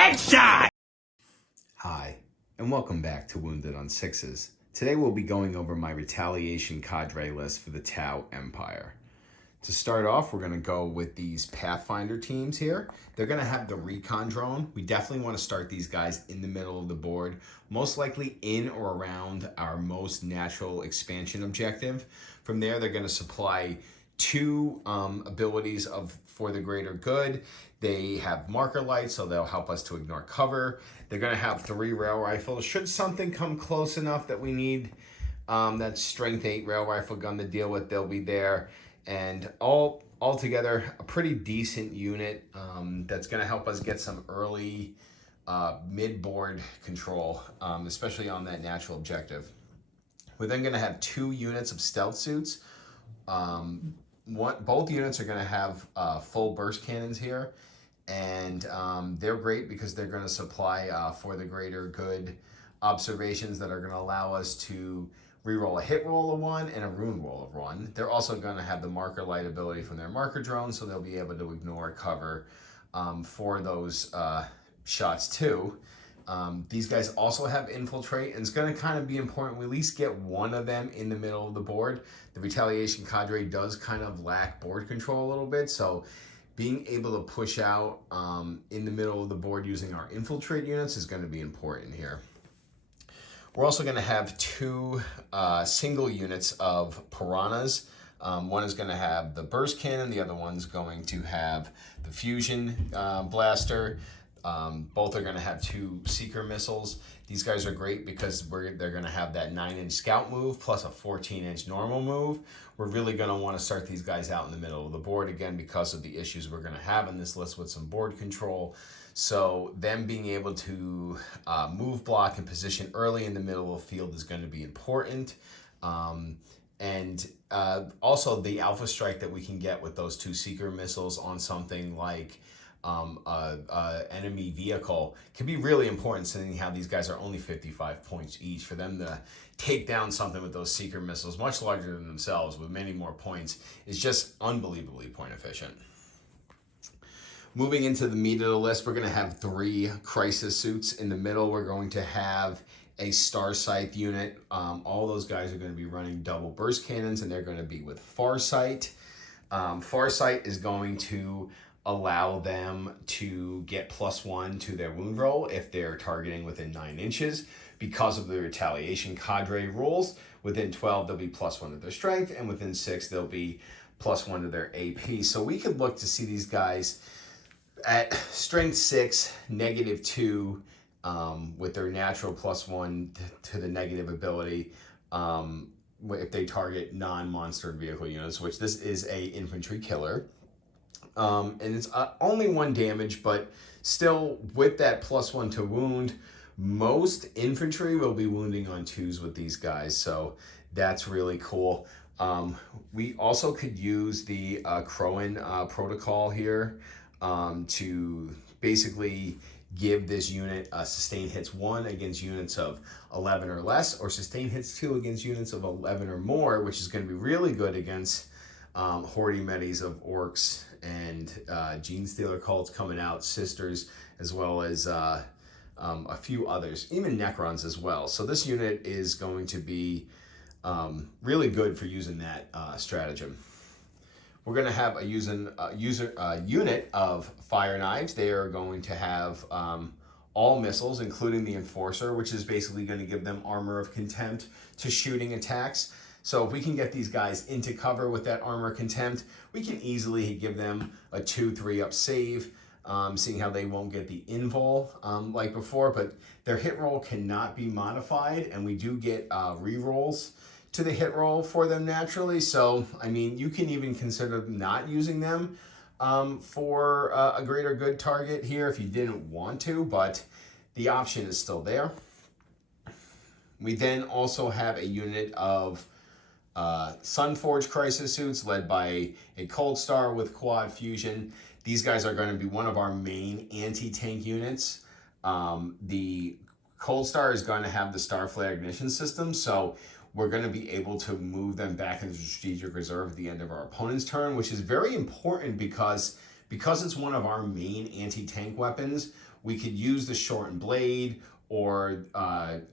Headshot! Hi, and welcome back to Wounded on Sixes. Today we'll be going over my Retaliation Cadre list for the Tau Empire. To start off, we're going to go with these Pathfinder teams here. They're going to have the recon drone. We definitely want to start these guys in the middle of the board, most likely in or around our most natural expansion objective. From there, they're going to supply two abilities for the greater good. They have marker lights, so they'll help us to ignore cover. They're going to have 3 rail rifles. Should something come close enough that we need that strength 8 rail rifle gun to deal with, they'll be there. And altogether, a pretty decent unit that's going to help us get some early mid-board control, especially on that natural objective. We're then going to have 2 units of stealth suits. Both units are going to have full burst cannons here, and they're great because they're going to supply for the greater good observations that are going to allow us to reroll a hit roll of 1 and a ruin roll of 1. They're also going to have the marker light ability from their marker drone, so they'll be able to ignore cover for those shots too. These guys also have infiltrate, and it's going to kind of be important we at least get one of them in the middle of the board. The Retaliation Cadre does kind of lack board control a little bit, so being able to push out in the middle of the board using our infiltrate units is going to be important here. We're also going to have 2 single units of piranhas. One is going to have the burst cannon, the other one's going to have the fusion blaster. Both are going to have 2 seeker missiles. These guys are great because they're going to have that 9-inch scout move plus a 14-inch normal move. We're really going to want to start these guys out in the middle of the board again because of the issues we're going to have in this list with some board control. So them being able to move, block, and position early in the middle of the field is going to be important. And also the alpha strike that we can get with those 2 seeker missiles on something like enemy vehicle can be really important, seeing how these guys are only 55 points each. For them to take down something with those seeker missiles, much larger than themselves, with many more points, is just unbelievably point efficient. Moving into the meat of the list, we're going to have 3 crisis suits. In the middle, we're going to have a Star Scythe unit. All those guys are going to be running double burst cannons, and they're going to be with Farsight. Farsight is going to allow them to get +1 to their wound roll if they're targeting within 9 inches. Because of the Retaliation Cadre rules, within 12 they'll be +1 to their strength, and within 6 they'll be +1 to their AP. So we could look to see these guys at strength 6, -2, with their natural +1 to the negative ability, if they target non-monster vehicle units, which this is a infantry killer. And it's only 1 damage, but still with that +1 to wound, most infantry will be wounding on 2s with these guys, so that's really cool. We also could use the Crowan protocol here to basically give this unit sustain hits 1 against units of 11 or less, or sustain hits 2 against units of 11 or more, which is going to be really good against Horde Medis of Orcs and Gene Stealer cults coming out, Sisters, as well as a few others, even Necrons as well. So this unit is going to be really good for using that stratagem. We're going to have a unit of Fire Knives. They are going to have all missiles, including the Enforcer, which is basically going to give them armor of contempt to shooting attacks. So if we can get these guys into cover with that armor of contempt, we can easily give them a 2-3 up save, seeing how they won't get the invul like before, but their hit roll cannot be modified, and we do get rerolls to the hit roll for them naturally. So, I mean, you can even consider not using them for a greater good target here if you didn't want to, but the option is still there. We then also have a unit of Sunforge crisis suits led by a Cold Star with quad fusion. These guys are going to be one of our main anti-tank units. The Cold Star is going to have the Starflare ignition system, so we're going to be able to move them back into strategic reserve at the end of our opponent's turn, which is very important because because it's one of our main anti-tank weapons, we could use the shortened blade or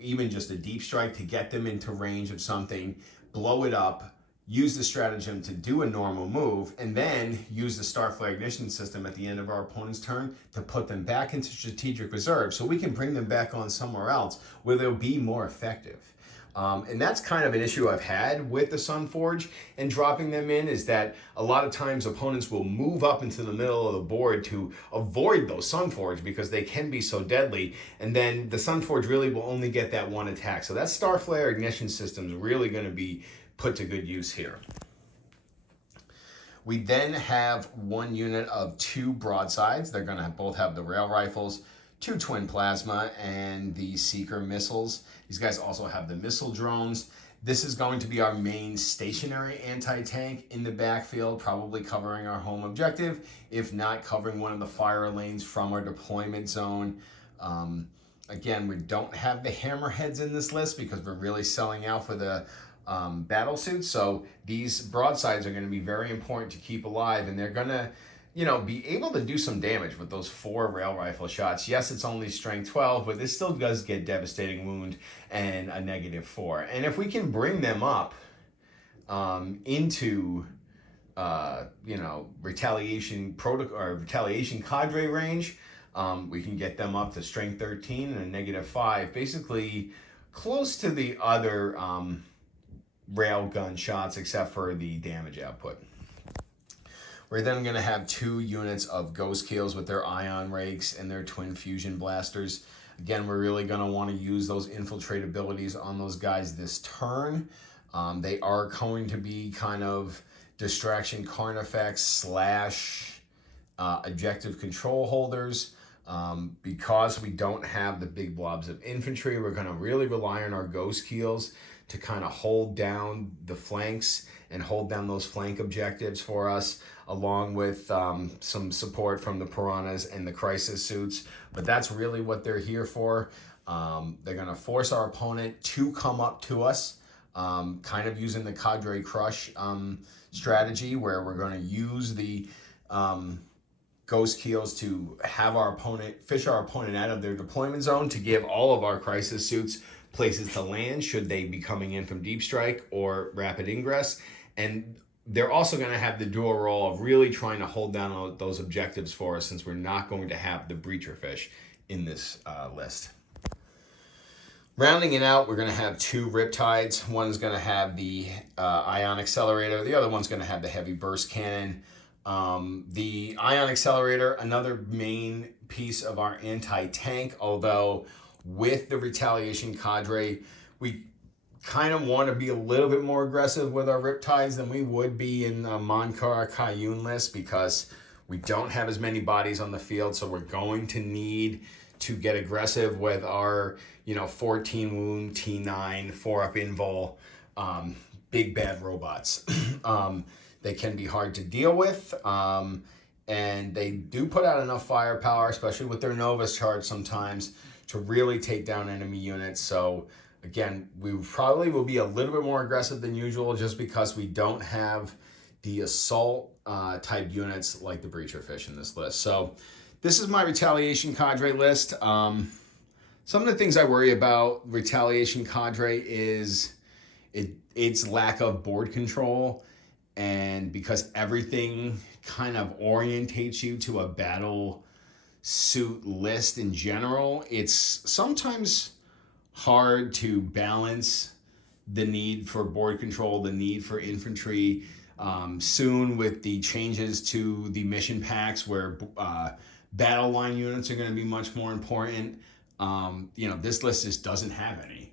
even just a deep strike to get them into range of something, blow it up, use the stratagem to do a normal move, and then use the Starflare ignition system at the end of our opponent's turn to put them back into strategic reserve so we can bring them back on somewhere else where they'll be more effective. And that's kind of an issue I've had with the Sunforge and dropping them in, is that a lot of times opponents will move up into the middle of the board to avoid those Sunforge because they can be so deadly, and then the Sunforge really will only get that one attack. So that Starflare ignition system is really going to be put to good use here. We then have one unit of 2 broadsides. They're going to both have the rail rifles, 2 twin plasma, and the Seeker missiles. These guys also have the missile drones. This is going to be our main stationary anti-tank in the backfield, probably covering our home objective, if not covering one of the fire lanes from our deployment zone. Again, we don't have the hammerheads in this list because we're really selling out for the battle suits. So these broadsides are going to be very important to keep alive, and they're going to, be able to do some damage with those 4 rail rifle shots. Yes, it's only strength 12, but this still does get devastating wound and a -4. And if we can bring them up into retaliation protocol or retaliation cadre range, we can get them up to strength 13 and a -5, basically close to the other rail gun shots except for the damage output. We're then going to have 2 units of Ghost Keels with their ion rakes and their twin fusion blasters. Again, we're really going to want to use those infiltrate abilities on those guys this turn. They are going to be kind of distraction carnifex / objective control holders. Because we don't have the big blobs of infantry, we're going to really rely on our Ghost Keels to kind of hold down the flanks and hold down those flank objectives for us, along with some support from the Piranhas and the Crisis suits. But that's really what they're here for. They're going to force our opponent to come up to us, kind of using the Cadre Crush strategy, where we're going to use the Ghost Keels to have our opponent fish our opponent out of their deployment zone to give all of our Crisis suits places to land should they be coming in from deep strike or rapid ingress. And they're also going to have the dual role of really trying to hold down those objectives for us, since we're not going to have the breacher fish in this list. Rounding it out, we're going to have 2 Riptides. One's going to have the ion accelerator. The other one's going to have the heavy burst cannon. The ion accelerator, another main piece of our anti-tank, although with the Retaliation Cadre, we kind of want to be a little bit more aggressive with our Riptides than we would be in the Monkar Cayune list, because we don't have as many bodies on the field. So we're going to need to get aggressive with our 14 wound T9 4-up invul big bad robots. They can be hard to deal with, and they do put out enough firepower, especially with their Novus charge sometimes, to really take down enemy units. So again, we probably will be a little bit more aggressive than usual, just because we don't have the assault type units like the breacher fish in this list. So this is my Retaliation Cadre list. Some of the things I worry about Retaliation Cadre is its lack of board control, and because everything kind of orientates you to a battle suit list in general, it's sometimes hard to balance the need for board control, the need for infantry. Soon with the changes to the mission packs, where battle line units are going to be much more important, this list just doesn't have any.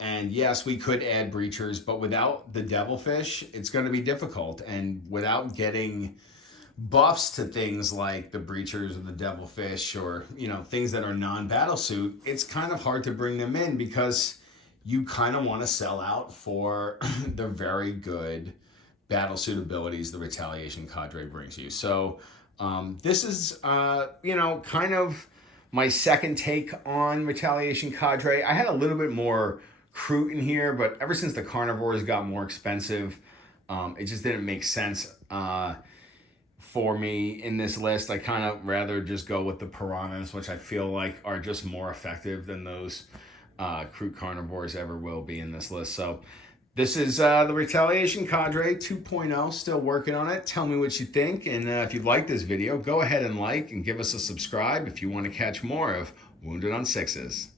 And yes, we could add breachers, but without the devilfish, it's going to be difficult. And without getting buffs to things like the breachers or the devilfish, or things that are non-battle suit, it's kind of hard to bring them in, because you kind of want to sell out for the very good battle suit abilities the Retaliation Cadre brings you. So this is kind of my second take on Retaliation Cadre. I had a little bit more Kroot in here, but ever since the carnivores got more expensive, it just didn't make sense. for me in this list. I kind of rather just go with the piranhas, which I feel like are just more effective than those Kroot carnivores ever will be in this list. So this is the Retaliation Cadre 2.0, still working on it. Tell me what you think, and if you like this video, go ahead and like and give us a subscribe if you want to catch more of Wounded on Sixes.